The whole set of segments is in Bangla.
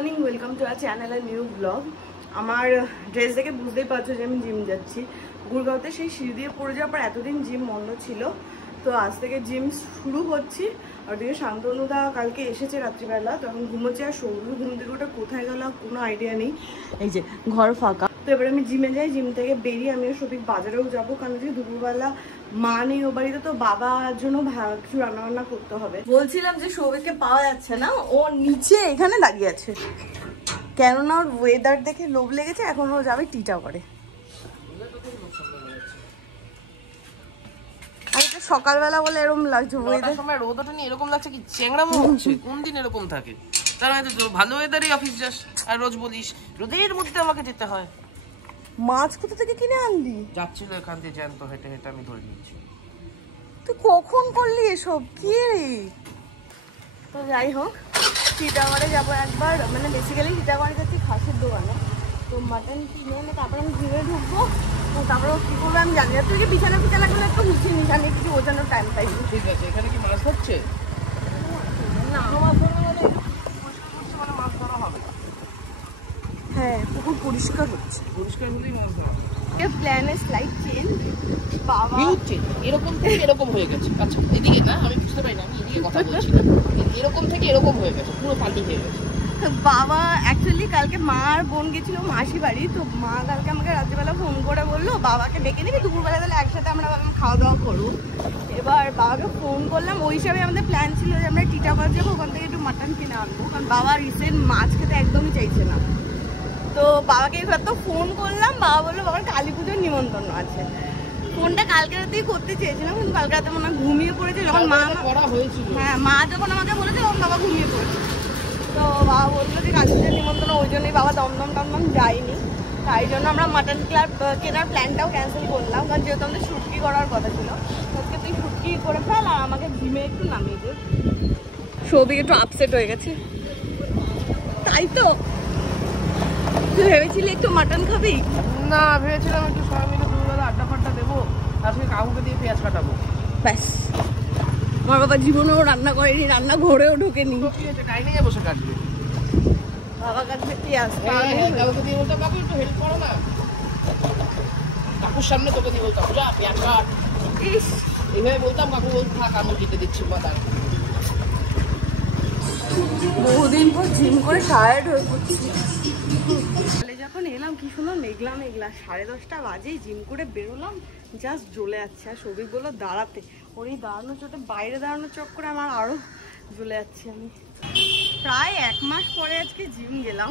Morning, welcome to our channel আর নিউ ব্লগ। আমার ড্রেস দেখে বুঝতেই পারছো যে আমি জিম যাচ্ছি। গুড়গাঁওতে সেই সিঁড়ি দিয়ে পড়ে যাওয়ার পর এতদিন জিম বন্ধ ছিল, তো আজ থেকে জিম শুরু করছি। আর ওদিকে শান্তনুদা কালকে এসেছে রাত্রিবেলা, তো এখন ঘুমোচ্ছে। আর সৌরভ ঘুম থেকে ওটা কোথায় গেল কোনো আইডিয়া নেই। এই যে ঘর ফাঁকা। তো এবার আমি জিমে যাই, জিম থেকে বেরিয়ে আমি সঠিক বাজারেও যাবো, কারণ যে দুপুরবেলা মা নেই ও বাড়িতে, তো বাবার জন্য কিছু রান্নাবান্না করতে হবে। বলছিলাম যে সৌভিককে পাওয়া যাচ্ছে না, ও নিচে এখানে দাঁড়িয়ে আছে, কেননা ওর ওয়েদার দেখে লোভ লেগেছে। এখন ও যাবে টিটাগড়ে। আর এটা সকালবেলা বলে এরকম লাগছে, ওয়েদার সময় রোদ ওঠেনি এরকম লাগছে কি চেংড়ামো হচ্ছে। কোন দিন এরকম থাকে? তার মানে তো ভালো ওয়েদারই অফিস যাস, আর রোজ বলিস রোদের মধ্যে আমাকে যেতে হয়। মাছ কোথা থেকে কিনে আনলি? যাচ্ছিল এখান থেকে জ্যান্ত হেঁটে হেঁটে, আমি ধরে নিচ্ছি। তুই কখন করলি এসব? কি রে? তো যাই হোক, টিটাগড়ে যাবো একবার, মানে বেসিক্যালি টিটাগড়ে যাচ্ছি খাসির দোকানে। তো মাটন কিনে এনে তারপরে আমি ঘিরে ঢুকবো, তো তারপরে কী করবো আমি জানি না। তুই কি বিছানা গুলো একটু গুছিয়ে নিস, আমি কিছু ওজনের টাইম পাই। ঠিক আছে, এখানে কি মাছ ধরছে? না, মাছ ধরবে মানে মানে মাছ ধরা হবে। হ্যাঁ, পুকুর পরিষ্কার হচ্ছে, পরিষ্কার হলেই মাছ ধরা হবে। প্ল্যানের স্লাইড চেঞ্জ, বাবা এরকম থেকে এরকম হয়ে গেছে। আচ্ছা এদিকে না, আমি বুঝতে পারি না, আমি এদিকে কথা বলছি না। এরকম থেকে এরকম হয়ে গেছে, পুরো পাল্টি হয়ে গেছে। বাবা অ্যাকচুয়ালি কালকে মা আর বোন গেছিল মাসি বাড়ি, তো মা কালকে আমাকে রাত্রিবেলা ফোন করে বললো বাবাকে ডেকে নিবি, দুপুরবেলা তাহলে একসাথে আমরা খাওয়া দাওয়া করবো। এবার বাবাকে ফোন করলাম, ওই হিসাবে আমাদের প্ল্যান ছিল যে আমরা টিটাগড় যাবো, ওখান থেকে একটু মাটন কিনে আনবো, কারণ বাবা রিসেন্ট মাছ খেতে একদমই চাইছে না। তো বাবাকে এবার তো ফোন করলাম, বাবা বললো বাবার কালী পুজোর নিমন্ত্রণ আছে। ফোনটা কালকে রাতেই করতে চেয়েছিলাম, কিন্তু কালকে রাতে মনে হয় ঘুমিয়ে পড়েছে যখন মা, হ্যাঁ মা যখন আমাকে বলেছে তখন বাবা ঘুমিয়ে পড়েছে। তো বাবা বললো যে কালী পুজোর নিমন্ত্রণ, ওই জন্যই বাবা দমদম টমদম যায়নি। তাই জন্য আমরা মাটন ক্লাব কেনার প্ল্যানটাও ক্যান্সেল করলাম, কারণ যেহেতু আমাদের শুটকি করার কথা ছিল। আজকে তুই শুটকি করে ফেল আর আমাকে জিমে একটু নামিয়ে দে। সৌভিক একটু আপসেট হয়ে গেছে, তাই তো? তুই ভেবেছিলি একটু মাটন খাবি? না, ভেবেছিলাম একটু সবাই মিলে দুপুরবেলা আড্ডা ফাড্ডা দেবো, আজকে কাকুকে দিয়ে পেঁয়াজ কাটাবো। ব্যাস, আমার বাবা জীবনেও রান্না করেনি, রান্না ঘরেও ঢোকেনি। ডাইনিংয়ে বসে কাটবে বাবা কাটবে পেঁয়াজ। কাকুকে দিয়ে বলতাম কাকু একটু হেল্প করো না, কাকুর সামনে তোকে দিয়ে বলতাম যা পেঁয়াজ কাট। এইভাবে বলতাম, কাকু বলতো থাক আমি কেটে দিচ্ছি মাদার। বহুদিন পর জিম করে টায়ার্ড হয়ে পড়ছি। যখন এলাম কি সুন্দর মেঘলা মেঘলা, 10:30 বাজেই জিম করে বেরোলাম, জাস্ট জ্বলে যাচ্ছে। আর সৌভিক বললো দাঁড়াতে, ওর এই দাঁড়ানোর চোটে বাইরে দাঁড়ানোর চক্করে আমার আরও জ্বলে যাচ্ছে। আমি প্রায় 1 মাস পরে আজকে জিম গেলাম,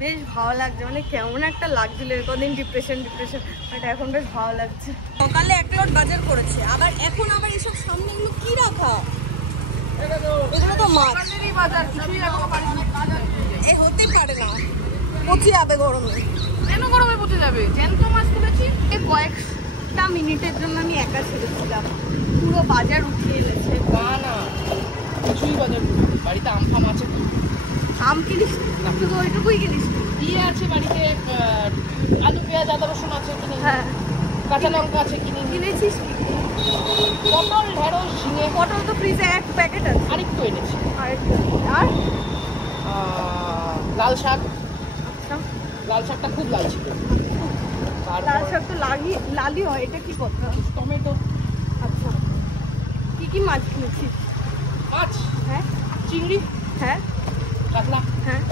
বেশ ভালো লাগছে, মানে কেমন একটা লাগছিল কদিন ডিপ্রেশন, বাট এখন বেশ ভালো লাগছে। সকালে 1 লট বাজার করেছে, আবার এখন আবার এসব সামনে এগুলো কি রাখা? এগুলো তো মাছ বাজার, কিছুই এ হতে পারে না, পচে যাবে গরমে। কেন গরমে পচে যাবে? জ্যান্ত মাছ তুলেছি, কয়েকটা মিনিটের জন্য আমি একা ছেড়েছিলাম, পুরো বাজার উঠিয়ে এনেছে। না কিছুই বাজার, বাড়িতে আম ফাম আছে। আম কিনিস না? শুধু ওইটুকুই কিনিস? দিয়ে আছে বাড়িতে, আলু পেঁয়াজ আদা রসুন আছে কিনে, হ্যাঁ কাঁচা লঙ্কা আছে কিনে। কিনেছিস কি? পটল ঢেঁড়স ঝিঙে। পটল তো ফ্রিজে 1 প্যাকেট আছে। আরেকটু এনেছি। আর লাল শাক। আচ্ছা, লাল শাকটা খুব লাল ছিল। লাল শাক তো লালই হয়, এটা কি কথা? টমেটো। আচ্ছা, কি কি মাছ কিনেছিস? মাছ, হ্যাঁ চিংড়ি, হ্যাঁ কাতলা, হ্যাঁ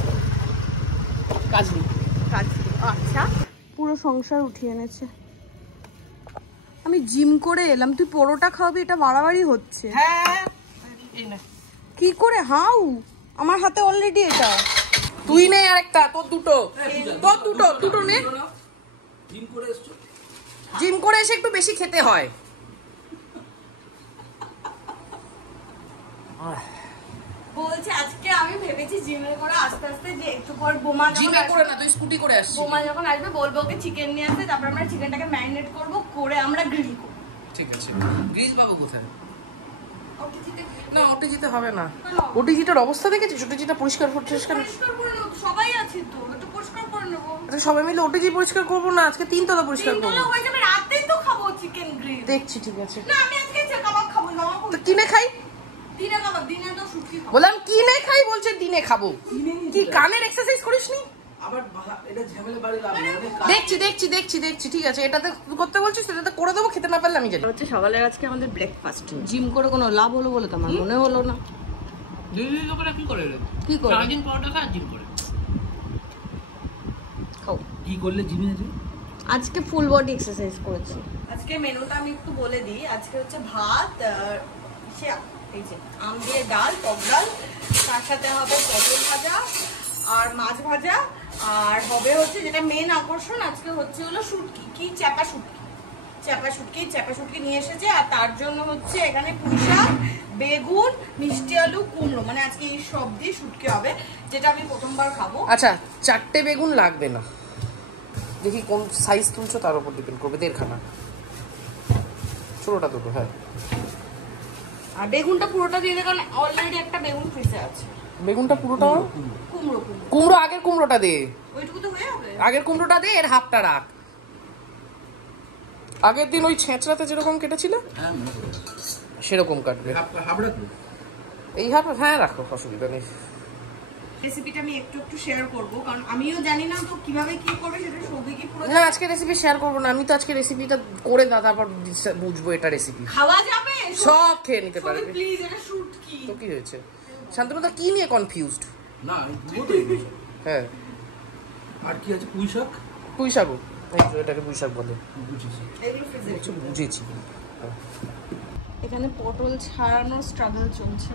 কাজলি। আচ্ছা, পুরো সংসার উঠিয়ে এনেছে। আমি জিম করে এলাম, তুই পরোটা খাওয়াবি? এটা বাড়াবাড়ি হচ্ছে। হ্যাঁ কি করে হাউ? আমার হাতে অলরেডি এটা। তুই নে আরেকটা, তোর দুটো নে। জিম করে এসে একটু বেশি খেতে হয়। বলছে আজকে আমি ভেবেছি জিমে করে আস্তে আস্তে, যে একটু পর বোমা জিমে করে না, তুই স্কুটি করে আসছিস। বোমা যখন আসবে বলবো ওকে চিকেন নিয়ে আসতে, তারপর আমরা চিকেনটাকে ম্যারিনেট করব, করে আমরা গ্রিল করব। ঠিক আছে, গ্রিল পাবো কোথায়? না ওটিজিতে হবে না। ওটিজিটার অবস্থা দেখেছিস? ওটিজিটা পরিষ্কার করে নেব, সবাই আছে তো, একটু পরিষ্কার করে নেব। আচ্ছা সবাই মিলে ওটিজি পরিষ্কার করবো না, আজকে 3 তলা পরিষ্কার করবো। 3 তলা হয়ে যাবে, রাতেই তো খাবো চিকেন গ্রিল। দেখছি ঠিক আছে। না আমি আজকে কাবাব খাবো না, তো কিনে খাই। দিনে খাবো, দিনে তো শুটকি খাবো। বললাম কিনে খাই বলছে দিনে খাবো। কি কানের এক্সারসাইজ করিসনি? আবার এটা ঝামেলা বাড়ি দেখছি ঠিক আছে, এটাতে করতে বলছিস সেটাতে করে দেবো, খেতে না পারলে আমি জানি। হচ্ছে সকালের আজকে আমাদের ব্রেকফাস্ট। জিম করে কোনো লাভ হলো বলে তো আমার মনে হলো না। দিল্লি লোকেরা কি করে? কি করে? সারাদিন পরোটা খায়, জিম করে। খাও। কি করলে জিমে আছে? আজকে ফুল বডি এক্সারসাইজ করেছি। আজকে মেনুটা আমি একটু বলে দিই। আজকে হচ্ছে ভাত, এই যে আম দিয়ে ডাল, টক ডাল, তার সাথে হবে পটল ভাজা আর মাছ ভাজা, আর হবে হচ্ছে যেটা মেন আকর্ষণ আজকে হচ্ছে হলো শুটকি, কি চাপা শুটকি নিয়ে এসেছে। আর তার জন্য হচ্ছে এখানে পুঁই শাক, বেগুন, মিষ্টি আলু, কুমড়ো, মানে আজকে এই সব দিয়ে শুটকি হবে, যেটা আমি প্রথমবার খাবো। আচ্ছা 4টে বেগুন লাগবে না, দেখি কোন সাইজ তুলছো তার উপর ডিপেন্ড করবে। 1.5 খানা, ছোটটা দুটো। হ্যাঁ, আর বেগুনটা পুরোটা দিয়ে দে, কারণ অলরেডি একটা বেগুন ফ্রিজে আছে। বেগুনটা পুরোটা? কুমড়ো আগের কুমড়োটা দে, ওইটুকু তো হয়ে যাবে। আগের কুমড়োটা দে, এর হাফটা রাখ। আগের দিন ওই ছেঁচড়াতে যেরকম কেটেছিল সেরকম কাটবে। এই হাফ? হ্যাঁ রাখো, অসুবিধা নেই। রেসিপিটা আমি একটু একটু শেয়ার করব, কারণ আমিও জানি না তো কিভাবে কি করবে সেটা। সবই কি পুরো না, আজকে রেসিপি শেয়ার করবো না আমি তো। আজকে রেসিপিটা করে তারপর বুঝবো এটা রেসিপি। খাওয়া যাবে, সব খেয়ে নিতে পারবে। প্লিজ, এটা শুটকি। তো কি হয়েছে? শান্তনুদা কি নিয়ে কনফিউজড? না পুরোটাই। হ্যাঁ, আর কি আছে? পুঁই শাক। পুঁই শাক, এই তো এটাকে পুঁই শাক বলে। বুঝেছি। এগুলো ফ্রিজে বুঝেছি। এখানে পটল ছাড়ানোর স্ট্রাগল চলছে,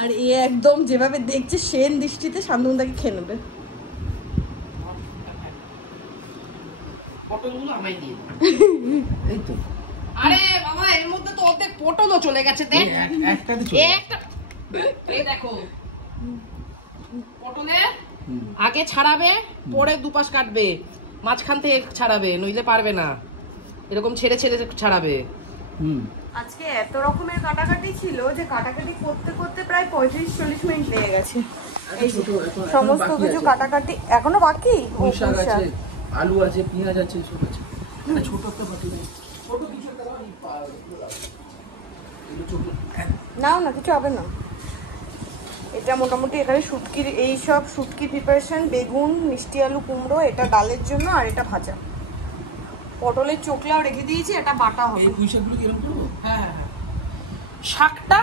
আর এ একদম যেভাবে দেখছে সেন দৃষ্টিতে শান্তনুদাকে খেয়ে নেবে। পটলগুলো আমায় দিয়ে এই তো। আরে বাবা, এর মধ্যে তো অর্ধেক পটলও চলে গেছে। দেখ একটাতে চলে একটা, এই দেখো পটলে আগে ছাড়াবে, পরে দুপাশ কাটবে, মাঝখান থেকে ছাড়াবে, নইলে পারবে না। এরকম ছেড়ে ছেড়ে ছাড়াবে। আজকে এত রকমের কাটাকাটি ছিল যে কাটাকাটি করতে করতে প্রায় 35-40 মিনিট লেগে গেছে। এই সমস্ত কিছু কাটাকাটি এখনো বাকি। পুঁই শাক আছে, আলু আছে, পেঁয়াজ আছে, সব আছে। এটা ছোট একটা বাটি নেই, ছোট কিছু একটা নাও না, কিছু হবে না। এটা মোটামুটি এখানে শুটকির এই সব শুটকি প্রিপারেশন, বেগুন, মিষ্টি আলু, কুমড়ো, এটা ডালের জন্য, আর এটা ভাজা। পটলের চোখলাও রেখে দিয়েছি, এটা বাটা হবে। এই পুঁই শাকগুলো কিরকম করবো? হ্যাঁ, শাকটা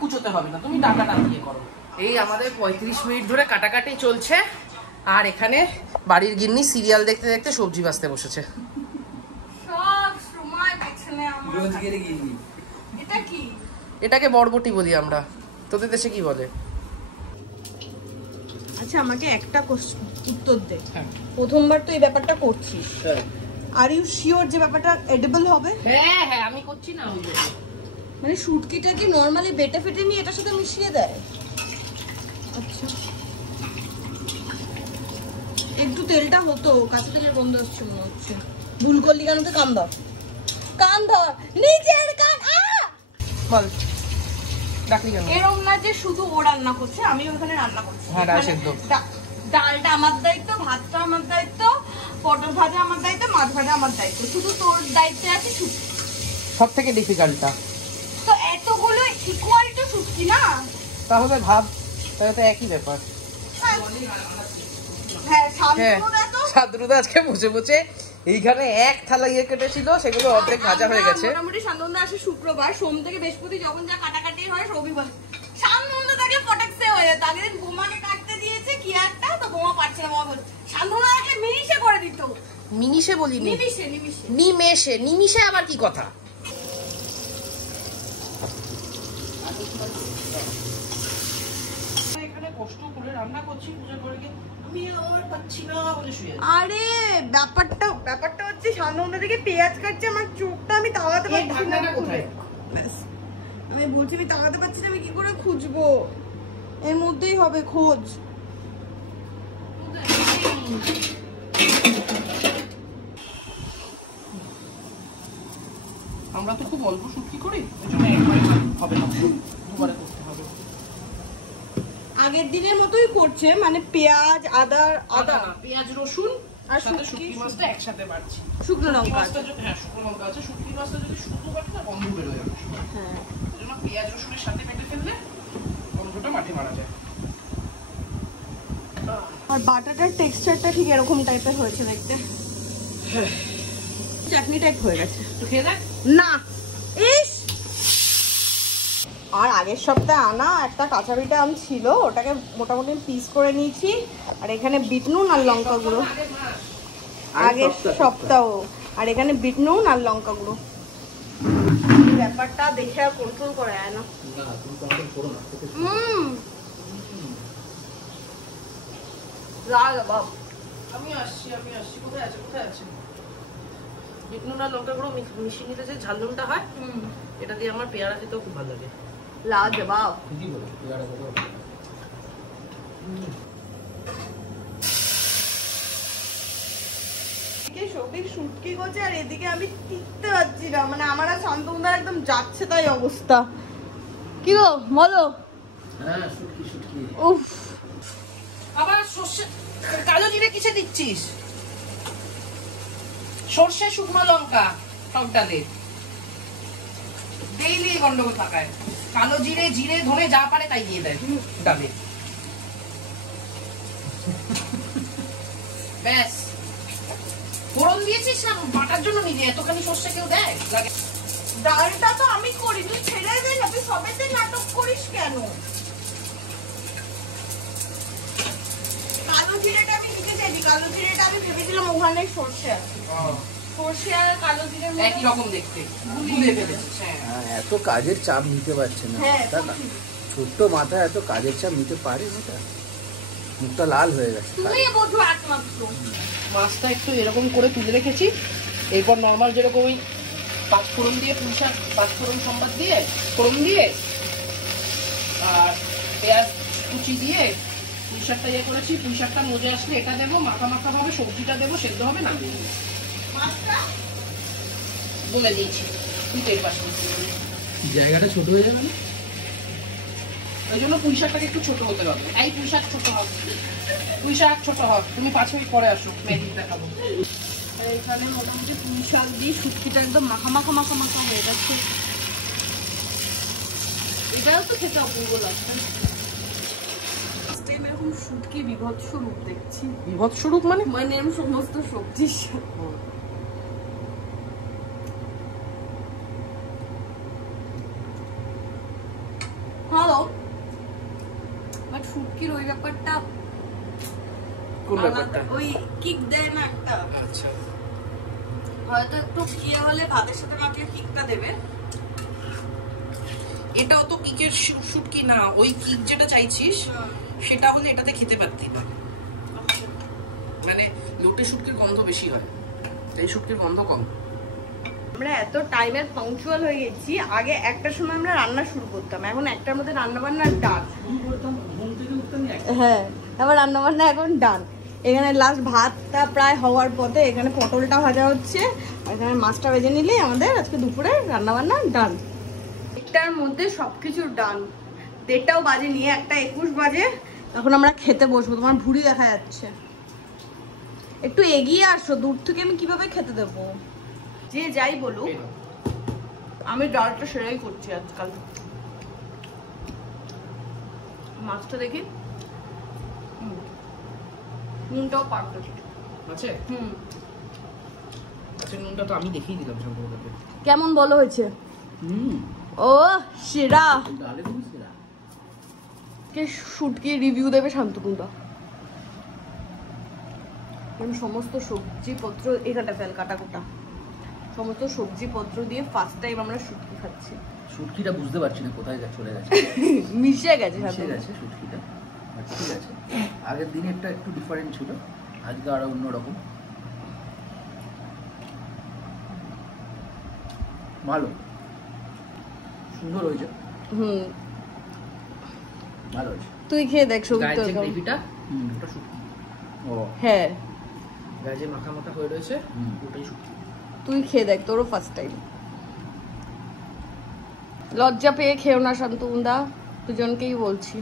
কুচোতে হবে না, তুমি ডাটাটা দিয়ে করো। এই আমাদের 35 মিনিট ধরে কাটাকাটি চলছে, আর এখানে বাড়ির গিন্নি সিরিয়াল দেখতে দেখতে সবজি বাছতে বসেছে। সব সময় পেছনে আমার। এটা কি? এটাকে বরবটি বলি আমরা, তোদের দেশে কি বলে? আচ্ছা আমাকে একটা উত্তর দে। প্রথমবার তো এই ব্যাপারটা করছিস, আর ইউ শিওর যে ব্যাপারটা এডিবল হবে? হ্যাঁ হ্যাঁ, আমি করছি না। মানে শুটকিটা কি নরমালি বেটে ফেটে নিয়ে এটার সাথে মিশিয়ে দেয়? আচ্ছা, একটু তেলটা হতো, কাছে থেকে গন্ধ আসছে মনে হচ্ছে। ভুল করলি কেন? তো কান ধর, কান ধর, নিচের কান। বল ডাকলি কেন? এরকম না যে শুধু ও রান্না করছে, আমি ওখানে রান্না করছি। হ্যাঁ, ডাল সেদ্ধ। ডালটা আমার দায়িত্ব, ভাতটা আমার দায়িত্ব, পটল ভাজা আমার দায়িত্ব, মাছ ভাজা আমার দায়িত্ব। শুধু তোর দায়িত্বে আছে শুটকি। সব থেকে ডিফিকাল্টটা তো এতগুলো ইকুয়াল টু শুটকি না? তাহলে ভাব, তাহলে তো একই ব্যাপার। হ্যাঁ, শান্তনুদা আজকে বসে বসে এইখানে এক থালা ইয়ে কেটেছিল, সেগুলো অর্ধেক ভাজা হয়ে গেছে। মোটামুটি শান্তনুদা আসে শুক্রবার, সোম থেকে বৃহস্পতি যখন যা কাটাকাটি হয় রবিবার। শান্তনুদা থাকলে পটাক্সে হয়ে যেত। আগের দিন বোমাকে কাটতে দিয়েছে কি একটা, তো বোমা পারছে না। বোমা বলছে শান্তনুদা থাকলে মিনিশে করে দিত। মিনিশে বলিনি, নিমিশে। নিমিশে আবার কি কথা? এখানে কষ্ট করে রান্না করছি, পূজা করে আমি আর পাচ্ছি না বলে শুয়ে আছি। আরে ব্যাপারটা হচ্ছে শান্তনুদা থেকে পেঁয়াজ কাটছে, আমার চোখটা আমি তাকাতে পারছি না। কোথায়? আমি বলছি আমি তাকাতে পারছি না, আমি কি করে খুঁজবো? এর মধ্যেই হবে খোঁজ। আমরা তো খুব অল্প শুটকি করি, এজন্য একবারে হবে না, দুবারে করতে হবে। আগের দিনের মতোই করছে, মানে পেঁয়াজ, আদা, পেঁয়াজ, রসুন আর সাথে শুটকি মাছটা একসাথে বাড়ছি। শুকনো লঙ্কা। হ্যাঁ, শুকনো লঙ্কা আছে। শুটকি মাছটা যদি শুধু বাটি না, গন্ধ বের হয়ে যাবে। হ্যাঁ, এজন্য পেঁয়াজ রসুনের সাথে বেটে ফেললে গন্ধটা মাঠে মারা যায়। আর বাটাটার টেক্সচারটা ঠিক এরকম টাইপের হয়েছে দেখতে, চাটনি টাইপ হয়ে গেছে। তো খেয়ে দেখ না ইস। আর আগের সপ্তাহে আনা একটা কাঁচা বিটা আম ছিল, ওটাকে মোটামুটি পিস করে নিয়েছি। আর এখানে বিট নুন আর লঙ্কা গুঁড়ো, আগের সপ্তাহ। আর এখানে বিট নুন আর লঙ্কা গুঁড়ো। ব্যাপারটা দেখে আর কন্ট্রোল করা যায় না। আমি আসছি। কোথায় আছে? বিট নুন আর লঙ্কা গুঁড়ো মিশিয়ে নিতে যে ঝাল নুনটা হয়, এটা দিয়ে আমার পেয়ারা খেতেও খুব ভালো লাগে। লাজবাব। শুটকি করছে আর এদিকে আমি টিকতে পারছি না, মানে আমার আর শান্তনুদার একদম যাচ্ছে তাই অবস্থা। কি গো বলো? উফ, আবার সর্ষে কালো জিরে কিসে দিচ্ছিস? সর্ষে শুকনো লঙ্কা টক ডালে ডেইলি গন্ডগোল থাকায়। কালো জিরে ধনে যা পারে তাই দিয়ে দেয় ডালে। ব্যাস, ফোড়ন দিয়েছিস না বাটার জন্য নিজে এতখানি সর্ষে কেউ দেয় লাগে? ডালটা তো আমি করি, তুই ছেড়ে দে না, তুই সবেতে নাটক করিস কেন? কালো জিরেটা আমি নিতে চাইছি, কালো জিরেটা আমি ভেবেছিলাম ওখানে সর্ষে আছে। সর্ষে আর কালো জিরে একই রকম দেখতে, গুলিয়ে ফেলেছিস। হ্যাঁ, এত কাজের চাপ নিতে পারছে না। হ্যাঁ, ছোট্ট মাথায় এত কাজের চাপ নিতে পারে এটা? মুখটা লাল হয়ে গেছে। তুমি বোঝো একমাত্র। মাছটা একটু এরকম করে তুলে রেখেছি, এরপর নর্মাল যেরকম ওই পাঁচফোড়ন দিয়ে পুঁইশাক, পাঁচফোড়ন সম্বাদ দিয়ে ফোড়ন দিয়ে আর পেঁয়াজ কুচি দিয়ে পুঁইশাকটা ইয়ে করেছি। পুঁইশাকটা মজে আসলে এটা দেবো, মাখা মাখা ভাবে সবজিটা দেবো, সেদ্ধ হবে না বলে দিয়েছি। তুই তেল পাস জায়গাটা ছোট হয়ে যাবে না? ওই জন্য পুঁইশাকটাকে একটু ছোট হতে হবে। এই পুঁইশাক ছোট হোক, পুঁইশাক ছোট হোক, তুমি 5 মিনিট পরে আসো, মেহেদি দেখাবো। এখানে মোটামুটি পুঁই শাক দিয়ে শুটকিটা একদম মাখা মাখা মাখা মাখা হয়ে যাচ্ছে। এটাও তো খেতে অপূর্ব লাগছে। এরকম শুটকি বিভৎস রূপ দেখছি। বিভৎস রূপ মানে? মানে এরকম সমস্ত সবজির ভালো, বাট শুটকির ওই ব্যাপারটা, কোন ব্যাপারটা? ওই কিক দেয় না একটা। আচ্ছা, হয়তো একটু ইয়ে হলে ভাতের সাথে মাখলে কিকটা দেবে। এটাও তো কিকের শুটকি না, ওই কিক যেটা চাইছিস সেটা হলে এটাতে খেতে পারতি না। মানে লোটে শুটকির গন্ধ বেশি হয়, এই শুটকির গন্ধ কম। আমরা এত টাইমের পাংচুয়াল হয়ে গেছি। আগে একটার সময় আমরা রান্না শুরু করতাম, এখন একটার মধ্যে রান্না বান্না ডান। হ্যাঁ, আবার রান্না বান্না এখন ডান। এখানে লাস্ট ভাতটা প্রায় হওয়ার পথে, এখানে পটলটা ভাজা হচ্ছে, আর এখানে মাছটা ভেজে নিলে আমাদের আজকে দুপুরে রান্না বান্না ডান। একটার মধ্যে সবকিছু ডান। 1:30টাও বাজে নিয়ে, 1:21 বাজে। এখন আমরা খেতে বসবো। তোমার ভুঁড়ি দেখা যাচ্ছে, একটু এগিয়ে আসো, দূর থেকে আমি কিভাবে খেতে দেবো? যে যাই বলুক, আমি ডালটা সেরাই করছি আজকাল। মাছটা দেখি, নুনটাও পারফেক্ট আছে। আচ্ছা, নুনটা তো আমি দেখিয়ে দিলাম সম্পূর্ণ। কেমন বলো হয়েছে? ও সেরা। কে শুটকি রিভিউ দেবে? শান্তনুদা। সমস্ত সবজিপত্র এখানটা ফেল, কাটা কোটা সমস্ত সবজিপত্র দিয়ে ফার্স্ট টাইম আমরা শুটকি খাচ্ছি। শুটকিটা বুঝতে পারছি না কোথায় চলে গেছে, মিশে গেছে। শুটকিটা ঠিক আছে। আগের দিনেরটা একটু ডিফারেন্ট ছিল, আজকে আরো অন্যরকম। ভালো, সুন্দর হয়েছে। ভালো হয়েছে। তুই খেয়ে দেখ সবজি গ্রেভিটা। ওটা শুটকি। ও হ্যাঁ, গাজে মাখা মাখা হয়ে রয়েছে, ওটাই শুটকি। তুই খেয়ে দেখ, তোরও ফার্স্ট টাইম। লজ্জা পেয়ে খেও না শান্তনুদা, দুজনকেই বলছি।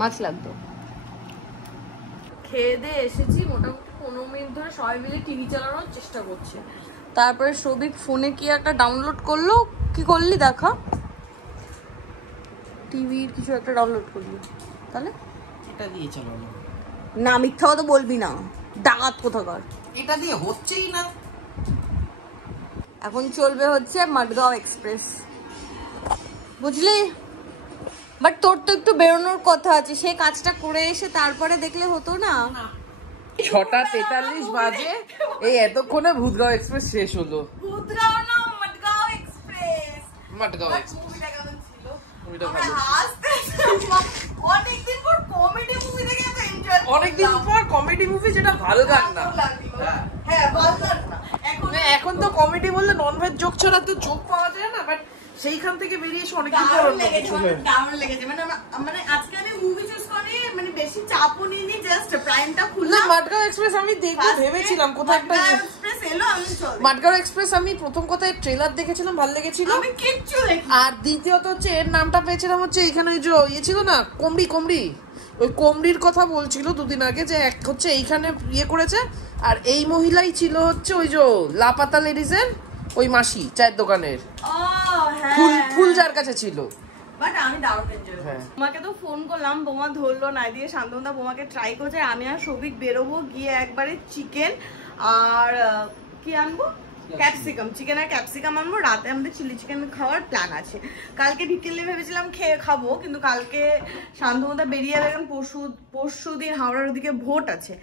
মাছ লাগতো। খেয়ে দিয়ে এসেছি, মোটামুটি 15 মিনিট ধরে সবাই মিলে টিভি চালানোর চেষ্টা করছে। তারপরে সৌভিক ফোনে কি একটা ডাউনলোড করলো, কি করলি দেখা, টিভির কিছু একটা ডাউনলোড করলি, তাহলে এটা দিয়ে চালাবো না, মিথ্যা কথা বলবি না, ডাকাত কোথাকার। এটা দিয়ে হচ্ছেই না। এখন চলবে হচ্ছে মাডগাঁও এক্সপ্রেস, বুঝলি? বাট তোর তো একটু বেরোনোর কথা আছে, সেই কাজটা করে এসে তারপরে দেখলে হতো না? 6:43 বাজে, এই এতক্ষণে ভূতগাঁও এক্সপ্রেস শেষ হলো। ভূতগাঁও না, মাডগাঁও এক্সপ্রেস। মাডগাঁও এক্সপ্রেস মুভিটা কেমন ছিল? মুভিটা আমরা ভালো। হাসতেছিলাম। অনেকদিন পর কমেডি মুভি দেখে এত এনজয় অনেকদিন পর কমেডি মুভি, যেটা ভালো গান না। হ্যাঁ, ভালো লাগলো না। এখন তো কমেডি বললে ননভেজ জোক ছাড়া তো জোক পাওয়া যায় না, বাট সেইখান থেকে বেরিয়ে এসে অনেকদিন পর দারুণ লেগেছে, দারুণ লেগেছে। মানে আজকে আমি মুভি চুজ করি, মানে বেশি চাপও নিইনি, জাস্ট প্রাইমটা না, খুললাম। মাডগাঁও এক্সপ্রেস আমি দেখবো ভেবেছিলাম, কোথাও একটা এক্সপ্রেস এলো, আমি চল। মাডগাঁও এক্সপ্রেস আমি প্রথম কথায় ট্রেলার দেখেছিলাম, ভালো লেগেছিল। আমি কিচ্ছু দেখি। আর দ্বিতীয়ত হচ্ছে এর নামটা পেয়েছিলাম হচ্ছে এইখানে ওই যে ইয়ে ছিল না, কোমড়ি, ওই কোমড়ির কথা বলছিল দুদিন আগে, যে এক হচ্ছে এইখানে ইয়ে করেছে, আর এই মহিলাই ছিল হচ্ছে ওই যে লাপাতা লেডিসের ওই মাসি চায়ের দোকানের, ও হ্যাঁ, ফুল যার কাছে ছিল। বাট আমি দারুণ এনজয় হ্যাঁ। করেছি। তোমাকে তো ফোন করলাম, বোমা ধরলো না, দিয়ে শান্তনুদা বোমাকে ট্রাই করছে। আমি আর সৌভিক বেরোবো, গিয়ে একবারে চিকেন আর কি আনবো, ক্যাপসিকাম, চিকেন আর ক্যাপসিকাম আনবো। রাতে আমাদের চিলি চিকেন খাওয়ার প্ল্যান আছে। কালকে বিকেলে ভেবেছিলাম খাবো, কিন্তু কালকে শান্তনুদা বেরিয়ে যাবে, কারণ পরশু দিন হাওড়ার ওদিকে ভোট আছে,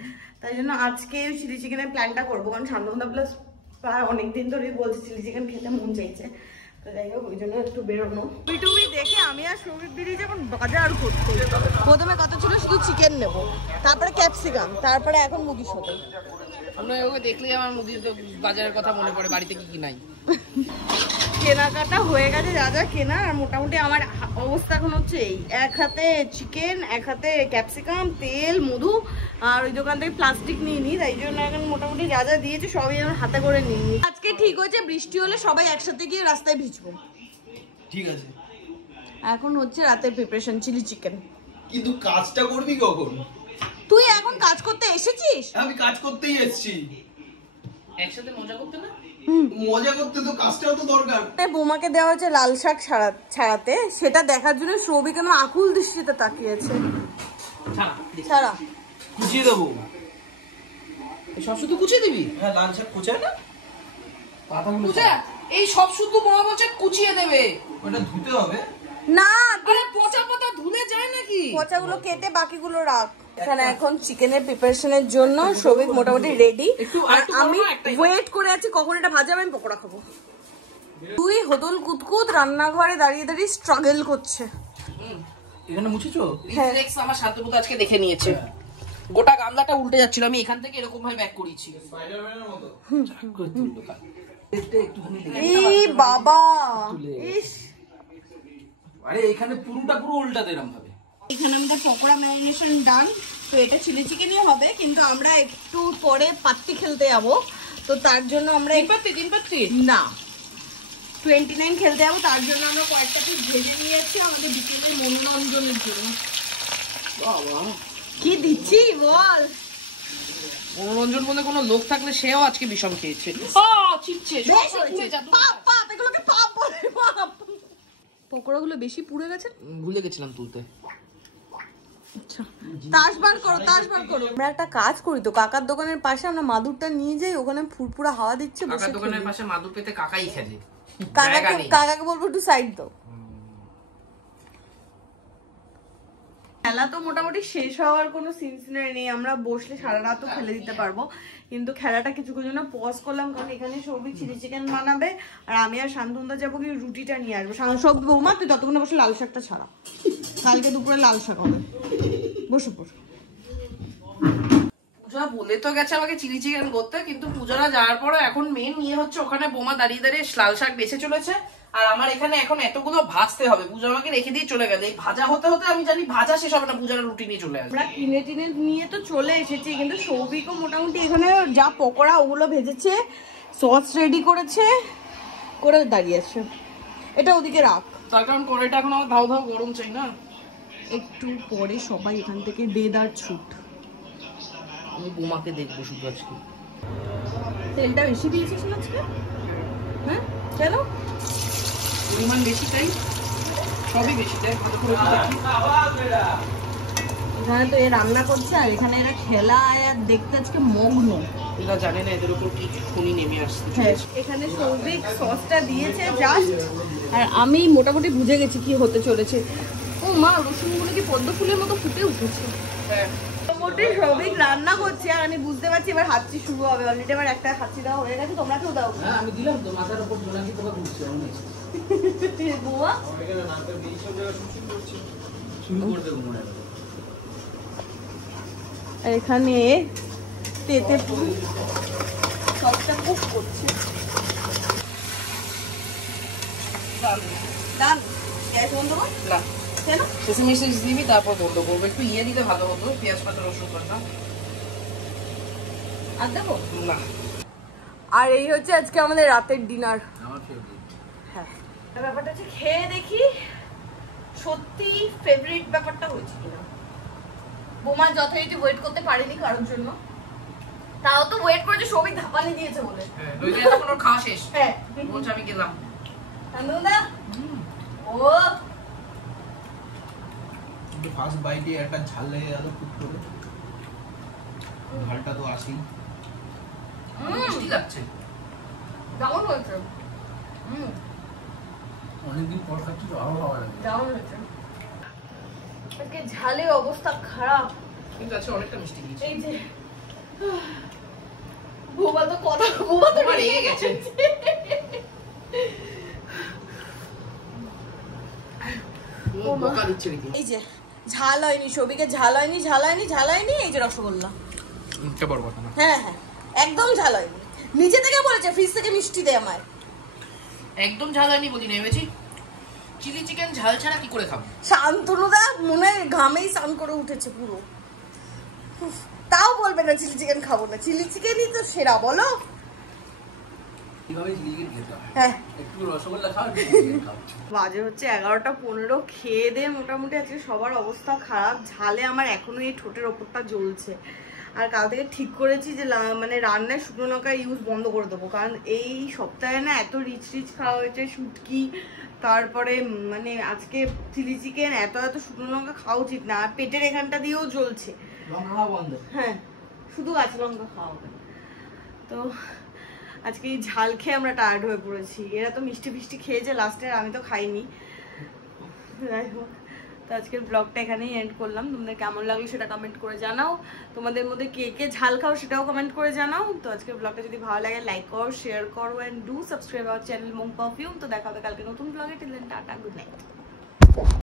তাই জন্য আজকে চিলি চিকেনের প্ল্যানটা করবো। কারণ শান্তনুদা প্লাস প্রায় অনেকদিন ধরেই বলছে চিলি চিকেন খেতে মন চাইছে, তো যাই হোক ওই জন্য একটু বেরোনো। টুবি দেখে আমি আর সৌভিক বেরিয়ে যখন বাজার করতে, প্রথমে কথা ছিল শুধু চিকেন নেবো, তারপরে ক্যাপসিকাম, তারপরে এখন মুদি শোধ। আমরা ওকে দেখলেই আমার মুদির বাজারের কথা মনে পড়ে, বাড়িতে কি কি নাই। কেনাকাটা হয়ে গেছে যা যা কেনা, আর মোটামুটি আমার অবস্থা এখন হচ্ছে এই, এক হাতে চিকেন, এক হাতে ক্যাপসিকাম, তেল, মধু, আর ওই দোকান থেকে প্লাস্টিক নিয়ে নিই, তাই জন্য এখন মোটামুটি যা যা দিয়েছে সবই আমার হাতে করে নিয়ে নিই। আজকে ঠিক হয়েছে, বৃষ্টি হলে সবাই একসাথে গিয়ে রাস্তায় ভিজবো। ঠিক আছে, এখন হচ্ছে রাতের প্রিপারেশন, চিলি চিকেন। কিন্তু কাজটা করবি কখন? তুই এখন কাজ করতে এসেছিস? আমি কাজ করতেই এসেছি। একসাথে মজা করতে না, মজা করতে তো কাজটাও তো দরকার। বোমাকে দেওয়া হচ্ছে লাল শাক ছাড়াতে, সেটা দেখার জন্য সৌভিক কেন আকুল দৃষ্টিতে তাকিয়েছে। ছাড়া কুচিয়ে দেবো। সব শুধু কুচিয়ে দিবি? হ্যাঁ, লাল শাক কুচায় না, পাতাগুলো কুচা, এই সব শুধু বড় বলছে কুচিয়ে দেবে। ওটা ধুতে হবে না, আরে পচা পাতা ধুলে যায় নাকি? পচাগুলো কেটে বাকিগুলো রাখ। এখানে এখন চিকেনের প্রিপারেশনের জন্য সৌভিক মোটামুটি রেডি, আর আমি ওয়েট করে আছি কখন এটা ভাজা হবে, আমি পকোড়া খাবো। তুই হদল কুতকুত রান্নাঘরে দাঁড়িয়ে দাঁড়িয়ে স্ট্রাগল করছে। এখানে মুছেছো? রিফ্লেক্স আমার শান্তনুদা আজকে দেখে নিয়েছে, গোটা গামলাটা উল্টে যাচ্ছিল, আমি এখান থেকে এরকম ভাবে ব্যাক করেছি। স্পাইডারম্যানের মতো। এই বাবা, ইস, আরে এখানে পুরোটা পুরো উল্টাতে এরকম ভাবে। এখানে আমাদের পকোড়া ম্যারিনেশন ডান। তো এটা চিলি চিকেনই হবে, কিন্তু আমরা একটু পরে পাত্তি খেলতে যাবো, তো তার জন্য আমরা তিন পাত্তি না 29 খেলতে যাবো, তার জন্য আমরা কয়েকটা পিস ভেজে নিয়েছি আমাদের বিকেলের মনোরঞ্জনের জন্য। কি দিচ্ছি বল? মনোরঞ্জন বলে কোনো লোক থাকলে সেও আজকে বিষম খেয়েছে। পকোড়াগুলো বেশি পুড়ে গেছে, ভুলে গেছিলাম তুলতে। তাস বার করো। আমরা একটা কাজ করি তো, কাকার দোকানের পাশে আমরা মাদুরটা নিয়ে যাই, ওখানে ফুরফুরা হাওয়া দিচ্ছে, কাকার দোকানের পাশে মাদু পেতে কাকাই খেলে। কাকাকে বলবো একটু সাইড দাও। খেলা তো মোটামুটি শেষ হওয়ার কোনো সিনসিনারি নেই, আমরা বসলে সারা রাতও খেলে দিতে পারবো, কিন্তু খেলাটা কিছুক্ষণ জন্য পজ করলাম, কারণ এখানে সৌভিক চিলি চিকেন বানাবে, আর আমি আর শান্তনুদা যাবো গিয়ে রুটিটা নিয়ে আসবো। সব বৌমা তুই ততক্ষণে বসে লাল শাকটা ছাড়া, কালকে দুপুরে লাল শাক হবে, বসে পড়। পূজা বলে তো গেছে আমাকে চিলি চিকেন করতে, কিন্তু পূজারা যাওয়ার পরে এখন মেন ইয়ে হচ্ছে ওখানে বোমা দাঁড়িয়ে দাঁড়িয়ে লাল শাক বেছে চলেছে, আর আমার এখানে এখন এতগুলো ভাজতে হবে। পূজা আমাকে রেখে দিয়ে চলে গেছে, এই ভাজা হতে হতে আমি জানি ভাজা শেষ হবে না, পূজারা রুটি নিয়ে চলে আসবে। আমরা কিনে টিনে নিয়ে তো চলে এসেছি, কিন্তু সৌভিকও মোটামুটি এখানে যা পকোড়া ওগুলো ভেজেছে, সস রেডি করেছে, করে দাঁড়িয়েছে। এটা ওদিকে রাখ, তার কারণ কড়াইটা এখন আমার ধাও ধাও গরম চাই না। একটু পরে সবাই এখান থেকে দেদার ছুট। আমি বোমাকে দেখবো শুধু আজকে। তেলটা বেশি দিয়েছিস না আজকে? হ্যাঁ কেন? পরিমাণ বেশি তাই সবই বেশি তাই ভালো করে দেখি। এখানে তো এ রান্না করছে আর এখানে এরা খেলায় আর দেখতে আজকে মগ্ন। এরা জানে না এদের উপর কি খনি নেমে আসছে। হ্যাঁ এখানে সৌভিক সসটা দিয়েছে জাস্ট, আর আমি মোটামুটি বুঝে গেছি কি হতে চলেছে। ও মা, রসুনগুলো কি পদ্ম ফুলের মতো ফুটে উঠেছে। হ্যাঁ মোটামুটি সৌভিক রান্না করছে আর আমি বুঝতে পারছি এবার হাঁচি শুরু হবে। অলরেডি এবার একটা হাঁচি দেওয়া হয়ে গেছে, তোমরা কেউ দাও। হ্যাঁ আমি দিলাম তো, মাথার উপর জোনাকি পোকা ঘুরছে অনেক। বুয়া শুরু করে দেবো মনে হয়। এখানে তেতে সবটা কুক করছে। ডান, গ্যাস বন্ধ কর। না কেন? সেসমি সিডস দিবি তারপর বন্ধ করবো। একটু ইয়ে দিলে ভালো হতো, পেঁয়াজ পাতা রসুন পাতা। আর দেবো না। আর এই হচ্ছে আজকে আমাদের রাতের ডিনার। আমার ফেভারিট। হ্যাঁ ব্যাপারটা হচ্ছে খেয়ে দেখি সত্যি ফেভারিট ব্যাপারটা হয়েছে কিনা। বোমা যথারীতি ওয়েট করতে পারেনি কারোর জন্য, তাও তো ওয়েট করেছে সৌভিক ধাপানি দিয়েছে বলে। হ্যাঁ নইলে এতক্ষণ ওর খাওয়া শেষ। হ্যাঁ বলছে আমি গেলাম। কান্দুদা ও কিন্তু ফার্স্ট বাইটে একটা ঝাল লেগে গেল খুব করে। ঝালটা তো আসেই। মিষ্টি লাগছে। দারুণ হয়েছে। অনেকদিন পর খাচ্ছি তো আরো ভালো লাগে। দারুণ হয়েছে। আজকে ঝালে অবস্থা খারাপ। কিন্তু আছে অনেকটা মিষ্টি দিয়েছে। এই যে বোমা তো কথা, বোমা তো রেগে গেছে। বকা দিচ্ছে নাকি? এই যে ঝাল হয়নি, সবিকে ঝাল হয়নি, ঝাল হয়নি, ঝাল হয়নি। এই যে রসগোল্লা। এটা বড় কথা না। হ্যাঁ হ্যাঁ একদম ঝাল হয়নি। নিচে থেকে বলেছে ফ্রিজ থেকে মিষ্টি দে আমায়। একদম ঝাল হয়নি বলি নেমেছি। চিলি চিকেন ঝাল ছাড়া কি করে খাবো? শান্তনুদা মনে হয় ঘামেই স্নান করে উঠেছে পুরো। উফ, তাও বলবে না চিলি চিকেন খাবো না। চিলি চিকেনই তো সেরা বলো। কিভাবে চিলি চিকেন খেতে হয়? হ্যাঁ একটু রসগোল্লা খাও, একটু চিলি চিকেন খাও। বাজে হচ্ছে 11টা 15। খেয়ে দিয়ে মোটামুটি আজকে সবার অবস্থা খারাপ। ঝালে আমার এখনো এই ঠোঁটের ওপরটা জ্বলছে। আর কাল থেকে ঠিক করেছি যে মানে রান্নায় শুকনো লঙ্কা ইউজ বন্ধ করে দেবো, কারণ এই সপ্তাহে না এত রিচ রিচ খাওয়া হয়েছে, শুটকি, তারপরে মানে আজকে চিলি চিকেন, এত এত শুকনো লঙ্কা খাওয়া উচিত না। আর পেটের এখানটা দিয়েও জ্বলছে। লঙ্কা খাওয়া বন্ধ। হ্যাঁ শুধু কাঁচা লঙ্কা খাওয়া হবে। তো আজকে এই ঝাল খেয়ে আমরা টায়ার্ড হয়ে পড়েছি। এরা তো মিষ্টি ফিষ্টি খেয়েছে লাস্টে, আমি তো খাইনি। যাই হোক, তো আজকের ব্লগটা এখানেই এন্ড করলাম। তোমাদের কেমন লাগলো সেটা কমেন্ট করে জানাও। তোমাদের মধ্যে কে কে ঝাল খাও সেটাও কমেন্ট করে জানাও। তো আজকের ব্লগটা যদি ভালো লাগে লাইক করো, শেয়ার করো, and do subscribe our channel Mom perfume. তো দেখা হবে কালকে নতুন ব্লগে। Till then tata, good night.